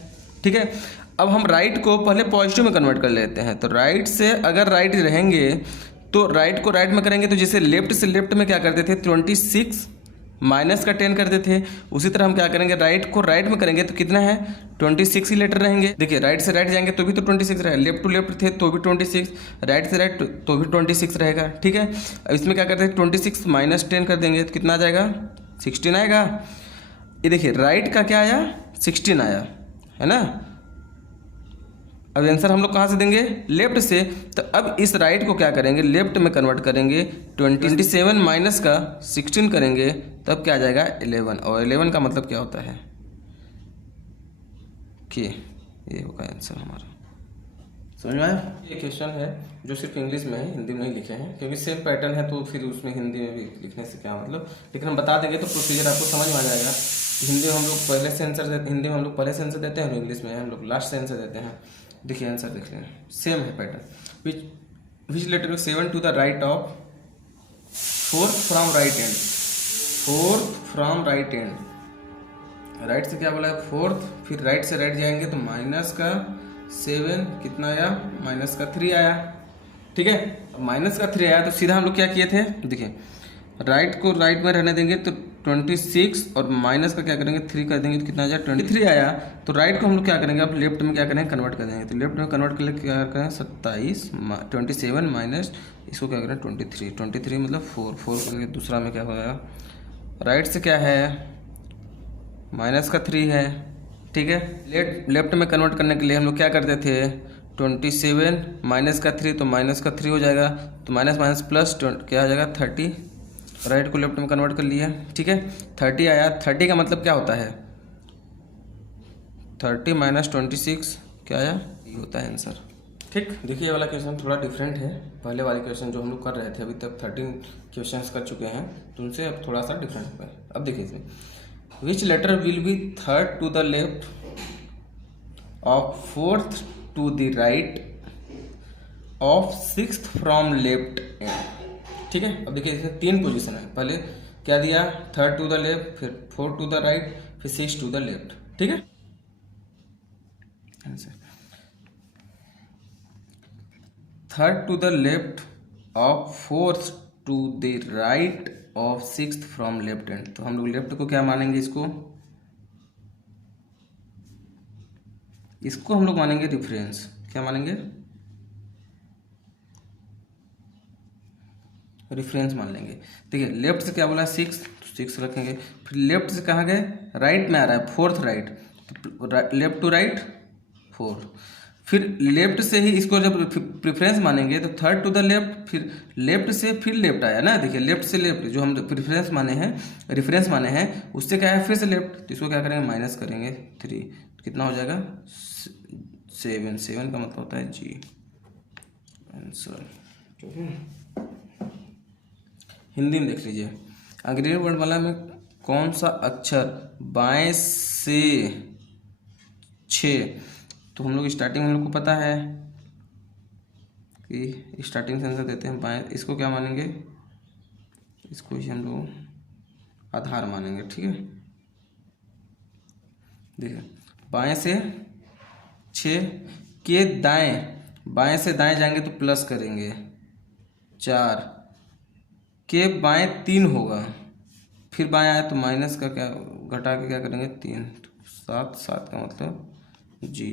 ठीक है, अब हम राइट को पहले पॉजिटिव में कन्वर्ट कर लेते हैं, तो राइट से अगर राइट रहेंगे तो राइट को राइट में करेंगे, तो जैसे लेफ्ट से लेफ्ट में क्या करते थे 26 माइनस का 10 करते थे, उसी तरह हम क्या करेंगे, राइट को राइट में करेंगे तो कितना है 26 ही लेटर रहेंगे। देखिए राइट से राइट जाएंगे तो भी तो 26 रहेगा, लेफ्ट टू लेफ्ट थे तो भी 26, राइट से राइट तो भी 26 रहेगा। ठीक है, अब इसमें क्या करते हैं 26 माइनस 10 कर देंगे तो कितना आ जाएगा 16 आएगा। ये देखिए राइट का क्या आया 16 आया है ना। अब आंसर हम लोग कहाँ से देंगे, लेफ्ट से, तो अब इस राइट को क्या करेंगे, लेफ्ट में कन्वर्ट करेंगे, 27 माइनस का 16 करेंगे तब क्या आ जाएगा 11, और 11 का मतलब क्या होता है कि ये होगा आंसर हमारा। समझ में आया। ये क्वेश्चन है जो सिर्फ इंग्लिश में है, हिंदी में नहीं लिखे हैं, क्योंकि सेम पैटर्न है तो फिर उसमें हिंदी में भी लिखने से क्या मतलब, लेकिन हम बता देंगे तो प्रोसीजर आपको समझ में आ जाएगा। हिंदी में हम लोग पहले से आंसर देते, हिंदी में हम लोग पहले से आंसर देते हैं और इंग्लिश में हम लोग लास्ट से आंसर देते हैं। देखिए आंसर देख लें, सेम है pattern. Which letter 7 to the right of 4th from right end, 4th from right end, right से क्या बोला है 4th, फिर राइट से राइट जाएंगे तो माइनस का 7 कितना आया, माइनस का 3 आया। ठीक है, माइनस का 3 आया तो सीधा हम लोग क्या किए थे, देखिए राइट को राइट में रहने देंगे तो 26 और माइनस का क्या करेंगे 3 कर देंगे तो कितना आ जाए 23 आया। तो राइट को हम लोग क्या करेंगे, अब लेफ्ट में क्या करेंगे कन्वर्ट कर देंगे। तो लेफ्ट में कन्वर्ट कर लिए क्या करें 27 27 माइनस इसको क्या करें 23 मतलब 4 करेंगे। दूसरा में क्या होगा, राइट से क्या है माइनस का 3 है। ठीक है, लेफ्ट में कन्वर्ट करने के लिए हम लोग क्या करते थे 27 माइनस का 3 तो माइनस का 3 हो जाएगा, तो माइनस माइनस प्लस क्या आ जाएगा 30। राइट को लेफ्ट में कन्वर्ट कर लिया। ठीक है, 30 आया। 30 का मतलब क्या होता है 30 माइनस 26 क्या आया, ये होता है आंसर। ठीक, देखिए ये वाला क्वेश्चन थोड़ा डिफरेंट है। पहले वाले क्वेश्चन जो हम लोग कर रहे थे अभी तक 13 क्वेश्चंस कर चुके हैं, तो उनसे अब थोड़ा सा डिफरेंट है। अब देखिए इसमें which letter will be 3rd to the left of 4th to the right of 6th from left end. ठीक है, अब देखिए इसमें 3 पोजीशन है। पहले क्या दिया 3rd टू द लेफ्ट, फिर 4th टू द राइट, फिर 6th टू द लेफ्ट। ठीक है, 3rd to the left of 4th to the right of 6th from left end. तो हम लोग लेफ्ट को क्या मानेंगे, इसको हम लोग मानेंगे रेफरेंस। क्या मानेंगे, रेफरेंस मान लेंगे। देखिए लेफ्ट से क्या बोला 6 तो 6 रखेंगे। फिर लेफ्ट से कहाँ गए, राइट में आ रहा है 4th राइट, तो लेफ्ट टू राइट 4। फिर लेफ्ट से ही इसको जब प्रेफरेंस मानेंगे तो 3rd टू द लेफ्ट, फिर लेफ्ट से फिर लेफ्ट आया ना। देखिए लेफ्ट से लेफ्ट जो हम प्रेफरेंस माने हैं, रेफरेंस माने हैं, उससे क्या है फिर से लेफ्ट, तो इसको क्या करेंगे माइनस करेंगे 3, तो कितना हो जाएगा 7 का मतलब होता है जी आंसर। हिंदी में देख लीजिए, अंग्रेजी वर्णमाला में कौन सा अक्षर बाएं से 6, तो हम लोग स्टार्टिंग में हम लोग को पता है कि स्टार्टिंग से आंसर देते हैं बाएं, इसको क्या मानेंगे, इसको ही हम लोग आधार मानेंगे। ठीक है, देखिए बाएं से 6 के दाएं, बाएं से दाएं जाएंगे तो प्लस करेंगे 4 के बाएं 3 होगा, फिर बाएं आए तो माइनस का क्या घटा के क्या करेंगे 3, 7 का मतलब जी।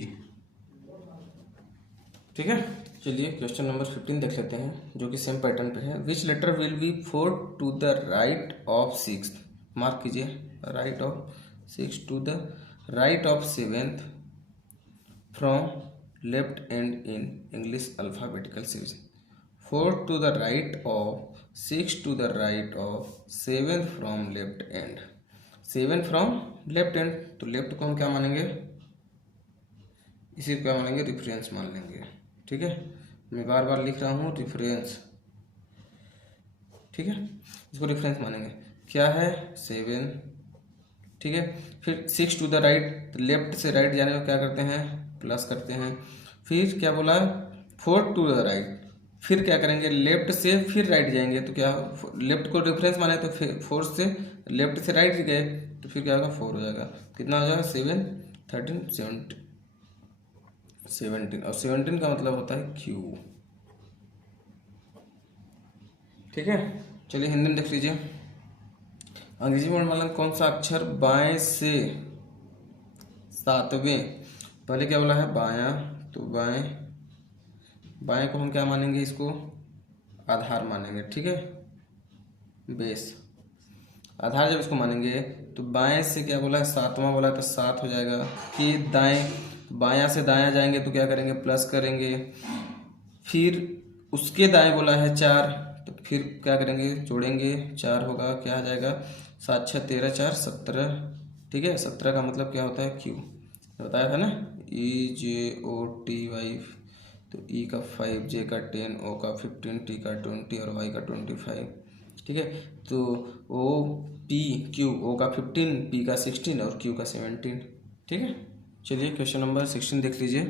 ठीक है, चलिए क्वेश्चन नंबर 15 देख लेते हैं जो कि सेम पैटर्न पे है। Which letter will be 4 to the right of 6th, mark कीजिए right of 6 to the right of 7th from left end in English alphabetical series. 4 to the right of 6 to the right of 7th from left end, 7 from left end, तो left को हम क्या मानेंगे, इसी को क्या मानेंगे रेफरेंस मान लेंगे। ठीक है, मैं बार बार लिख रहा हूँ रेफरेंस। ठीक है, इसको रेफरेंस मानेंगे। क्या है 7। ठीक है, फिर 6 टू द राइट, लेफ्ट से राइट जाने में क्या करते हैं प्लस करते हैं। फिर क्या बोला 4 टू द राइट, फिर क्या करेंगे लेफ्ट से फिर राइट जाएंगे, तो क्या लेफ्ट को रेफरेंस माने तो फिर 4 से लेफ्ट से राइट गए तो फिर क्या होगा 4 हो जाएगा। कितना हो जाएगा 7 13 17 और 17 का मतलब होता है क्यू। ठीक है, चलिए हिंदी में देख लीजिए, अंग्रेजी वर्णमाला में कौन सा अक्षर बाएं से 7वें, पहले क्या बोला है बायां, तो बाएं को हम क्या मानेंगे, इसको आधार मानेंगे। ठीक है, बेस आधार जब इसको मानेंगे तो बाएं से क्या बोला है 7वां बोला है तो 7 हो जाएगा। कि दाएं, बायां से दायां जाएंगे तो क्या करेंगे प्लस करेंगे, फिर उसके दाएं बोला है 4 तो फिर क्या करेंगे जोड़ेंगे 4 होगा, क्या आ जाएगा 7 6 13 4 17। ठीक है, 17 का मतलब क्या होता है क्यू, बताया था ना EJOTY, तो E का 5, J का 10, O का 15, T का 20 और Y का 25। ठीक है, तो OPQ, O का 15, P का 16 और Q का 17। ठीक है, चलिए क्वेश्चन नंबर 16 देख लीजिए,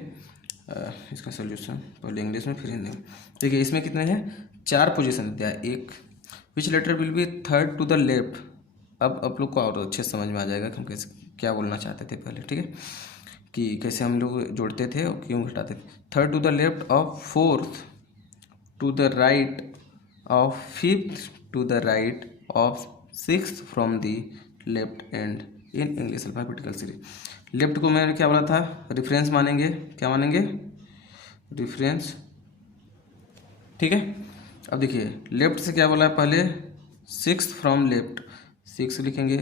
इसका सोल्यूशन पहले इंग्लिश में फिर हिंदी में। देखिए इसमें कितने हैं, 4 पोजीशन दिया है। एक, which letter will be third to the left. अब आप लोग को और अच्छे समझ में आ जाएगा कि हम कैसे क्या बोलना चाहते थे पहले, ठीक है, कि कैसे हम लोग जोड़ते थे और क्यों घटाते थे। Third to the left of fourth to the right of fifth to the right of sixth from the left end in English alphabetical series. Left को मैंने क्या बोला था, रेफरेंस मानेंगे। क्या मानेंगे, रेफरेंस, ठीक है। अब देखिए लेफ्ट से क्या बोला है, पहले सिक्स्थ फ्रॉम लेफ्ट, 6 लिखेंगे।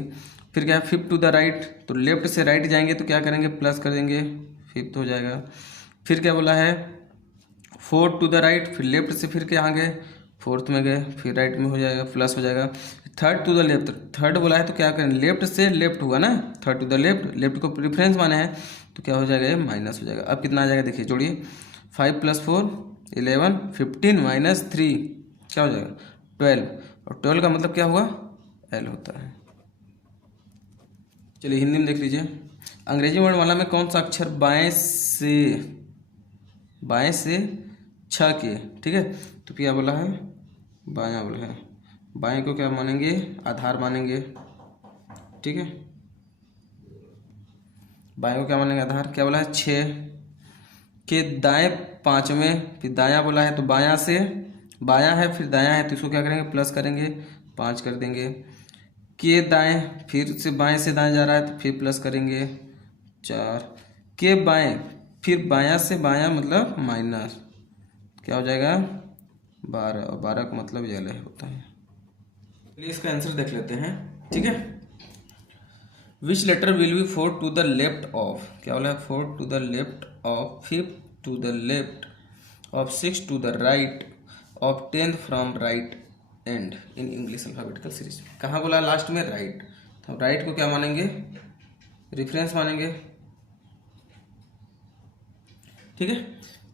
फिर क्या है, फिफ्थ टू द राइट, तो लेफ्ट से राइट जाएंगे तो क्या करेंगे, प्लस कर देंगे, फिफ्थ हो जाएगा। फिर क्या बोला है, फोर्थ टू द राइट, फिर लेफ्ट से फिर क्या गए, फोर्थ में गए, फिर राइट में हो जाएगा, प्लस हो जाएगा। Third to the left, third बोला है तो क्या करें, लेफ्ट से लेफ्ट हुआ ना, third to the left, left को प्रेफरेंस माने हैं तो क्या हो जाएगा, ये माइनस हो जाएगा। अब कितना आ जाएगा, देखिए जोड़िए, 5 + 4 11, 15 - 3 क्या हो जाएगा, 12, और 12 का मतलब क्या हुआ, एल होता है। चलिए हिंदी में देख लीजिए, अंग्रेजी वर्णमाला में कौन सा अक्षर बाएं से 6 के, ठीक है, तो क्या बोला है, बायां बोला है। बाएं को क्या मानेंगे, आधार मानेंगे, ठीक है, बाएं को क्या मानेंगे, आधार। क्या बोला है, 6 के दाएं 5 में, फिर दायां बोला है तो बायां से, बायां है फिर दायां है तो इसको क्या करेंगे, प्लस करेंगे, 5 कर देंगे। के दाएं, फिर से बाएं से दाएं जा रहा है तो फिर प्लस करेंगे, 4। के बाएं, फिर बायां से बायां मतलब माइनस, क्या हो जाएगा, 12, और 12 का मतलब ये अलग होता है। चलिए इसका आंसर देख लेते हैं, ठीक है। Which letter will be fourth to the left of, क्या बोला है, fourth to the left of, fifth to the left of, six to the right of, 10th from right end in English alphabetical series. कहाँ बोला, last में right, तो right को क्या मानेंगे, रेफरेंस मानेंगे, ठीक है।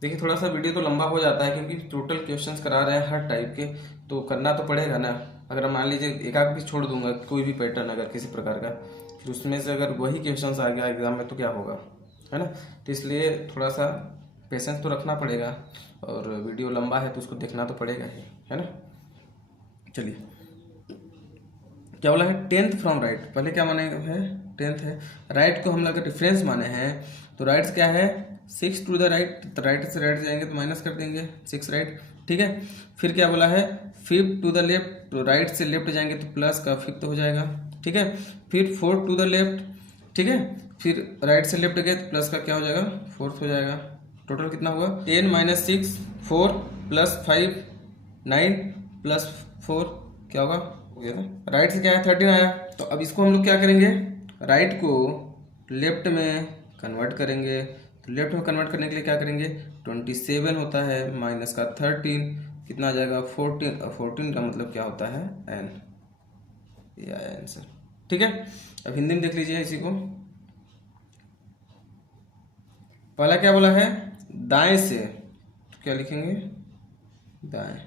देखिए थोड़ा सा वीडियो तो लंबा हो जाता है क्योंकि टोटल क्वेश्चंस करा रहे हैं हर टाइप के, तो करना तो पड़ेगा ना। अगर मान लीजिए एक आध पीस छोड़ दूंगा, कोई भी पैटर्न अगर किसी प्रकार का, फिर उसमें से अगर वही क्वेश्चंस आ गया एग्जाम में तो क्या होगा, है ना। तो इसलिए थोड़ा सा पेशेंस तो रखना पड़ेगा, और वीडियो लंबा है तो उसको देखना तो पड़ेगा ही, है ना। चलिए क्या बोला है, 10th फ्रॉम राइट, पहले क्या माने है, 10th है, राइट को हम लोग रेफरेंस माने हैं तो राइट क्या है, 6 टू द राइट, तो राइट से राइट जाएंगे तो माइनस कर देंगे, 6 राइट, ठीक है। फिर क्या बोला है, 5th टू द लेफ्ट, तो राइट से लेफ्ट जाएंगे तो प्लस का 5th हो जाएगा, ठीक है। फिर 4th टू द लेफ्ट, ठीक है, फिर राइट से लेफ्ट गए तो प्लस का क्या हो जाएगा, 4th हो जाएगा। टोटल कितना हुआ, 10 - 6 4 + 5 9 + 4 क्या होगा, हो गया था। राइट से क्या है, 13 आया, तो अब इसको हम लोग क्या करेंगे, राइट को लेफ्ट में कन्वर्ट करेंगे, तो लेफ्ट में कन्वर्ट करने के लिए क्या करेंगे, 27 होता है माइनस का 13 कितना आ जाएगा, 14, और 14 का मतलब क्या होता है, एन, ये आया आंसर, ठीक है। अब हिंदी में देख लीजिए इसी को, पहला क्या बोला है, दाएं से, तो क्या लिखेंगे, दाएं,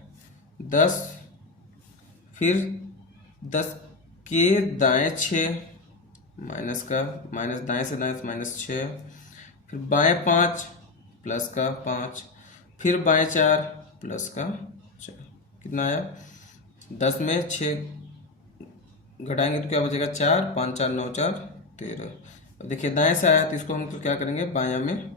10, फिर 10 के दाएं 6 माइनस का, माइनस दाएं से दाएं -6, फिर बाएं 5 प्लस का 5, फिर बाएं 4 प्लस का 4, कितना आया, 10 में 6 घटाएंगे तो क्या बचेगा, 4, 5 4 9 4 13। अब देखिए दाएं से आया तो इसको हम तो क्या करेंगे, बायां में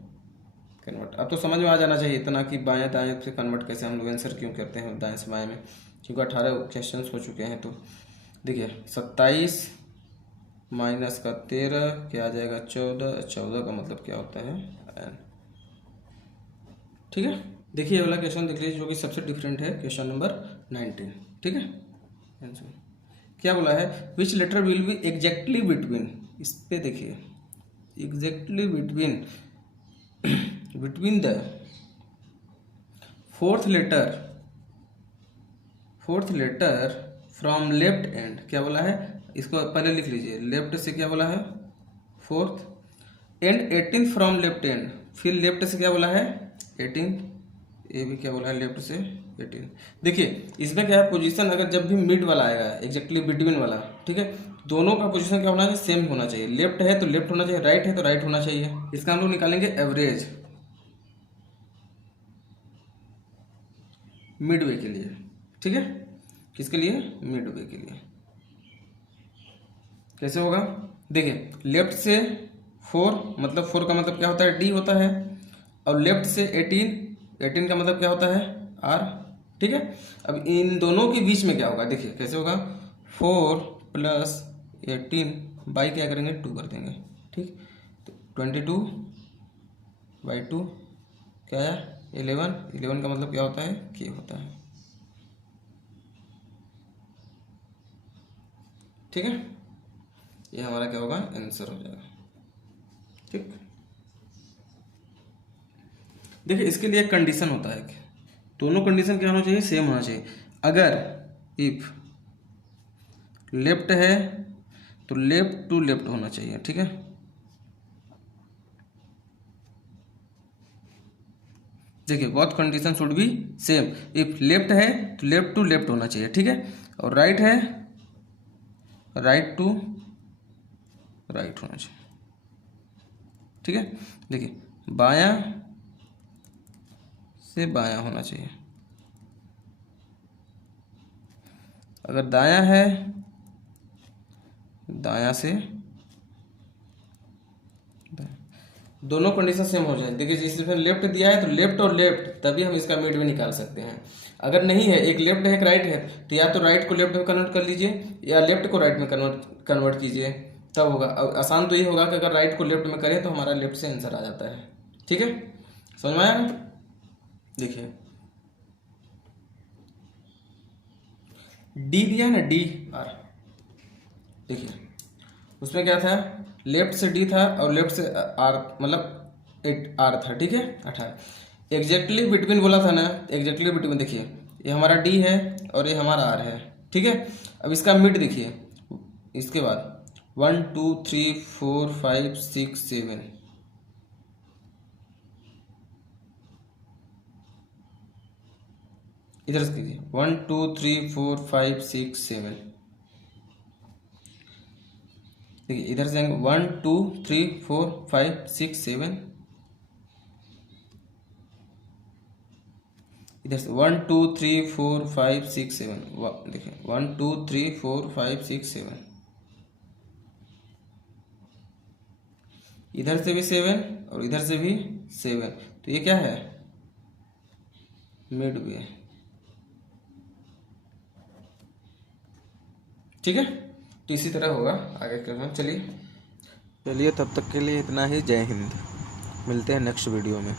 कन्वर्ट। अब तो समझ में आ जाना चाहिए इतना कि बाएं दाएं से कन्वर्ट कैसे हम लोग आंसर क्यों करते हैं दाएं से बाएं में, क्योंकि 18 क्वेश्चन हो चुके हैं। तो देखिए 27 माइनस का 13 क्या आ जाएगा, 14, 14 का मतलब क्या होता है, एन, ठीक है। देखिए ये वाला क्वेश्चन देख लीजिए जो कि सबसे डिफरेंट है, क्वेश्चन नंबर 19, ठीक है। आंसर क्या बोला है, which letter will be exactly between, इस पे देखिए, exactly between the fourth letter from left end, क्या बोला है, इसको पहले लिख लीजिए, लेफ्ट से क्या बोला है, fourth and, 18th from left and, फिर लेफ्ट से क्या बोला है, 18, ये भी क्या बोला है, लेफ्ट से 18। देखिए इसमें क्या है, पोजीशन अगर जब भी मिड वाला आएगा, एग्जैक्टली बिटवीन वाला, ठीक है, दोनों का पोजीशन क्या होना चाहिए, सेम होना चाहिए, लेफ्ट है तो लेफ्ट होना चाहिए, राइट है तो राइट होना चाहिए। इसका हम लोग निकालेंगे एवरेज, मिड वे के लिए, ठीक है। किसके लिए? मिड वे के लिए। कैसे होगा? देखिए, लेफ्ट से 4 मतलब 4 का मतलब क्या होता है? डी होता है। और लेफ्ट से 18 का मतलब क्या होता है? आर, ठीक है। अब इन दोनों के बीच में क्या होगा? देखिए कैसे होगा, 4 + 18 बाई क्या करेंगे? 2 कर देंगे, ठीक। तो 22/2 क्या है? 11 का मतलब क्या होता है? के होता है, ठीक है। ये हमारा क्या होगा? आंसर हो जाएगा, ठीक। देखिए इसके लिए एक कंडीशन होता है कि दोनों कंडीशन क्या होना चाहिए? सेम होना चाहिए। अगर इफ लेफ्ट है तो लेफ्ट टू लेफ्ट होना चाहिए, ठीक है। देखिए both condition should be same. If left है तो लेफ्ट टू लेफ्ट होना चाहिए, ठीक है। और राइट है, राइट टू राइट होना चाहिए, ठीक है। देखिए बायां से बायां होना चाहिए। अगर दायां है, दायां से दोनों कंडीशन सेम हो जाए। देखिए इसमें लेफ्ट दिया है तो लेफ्ट और लेफ्ट, तभी हम इसका मिड में निकाल सकते हैं। अगर नहीं है, एक लेफ्ट है एक राइट है, तो या तो राइट को लेफ्ट में कन्वर्ट कर लीजिए या लेफ्ट को राइट में कन्वर्ट कीजिए, तब होगा। अब आसान तो ये होगा कि अगर राइट को लेफ्ट में करें तो हमारा लेफ्ट से आंसर आ जाता है, ठीक है। समझ में आया? देखिए डी दिया ना, डी आर, देखिए उसमें क्या था? लेफ्ट से डी था और लेफ्ट से आर, मतलब 8 आर था, ठीक है। 18 एग्जैक्टली बिटवीन बोला था ना, एग्जैक्टली बिटवीन। देखिए ये हमारा डी है और ये हमारा आर है, ठीक है। अब इसका मिड देखिए, इसके बाद 1 2 3 4 5 6 7, इधर से कीजिए 1 2 3 4 5 6 7। देखिए इधर से 1 2 3 4 5 6 7, इधर से 1 2 3 4 5 6 7। देखिए 1 2 3 4 5 6 7, इधर से भी 7 और इधर से भी 7, तो ये क्या है? मिड वे, ठीक है। तो इसी तरह होगा आगे करना। चलिए तब तक के लिए इतना ही। जय हिंद। मिलते हैं नेक्स्ट वीडियो में।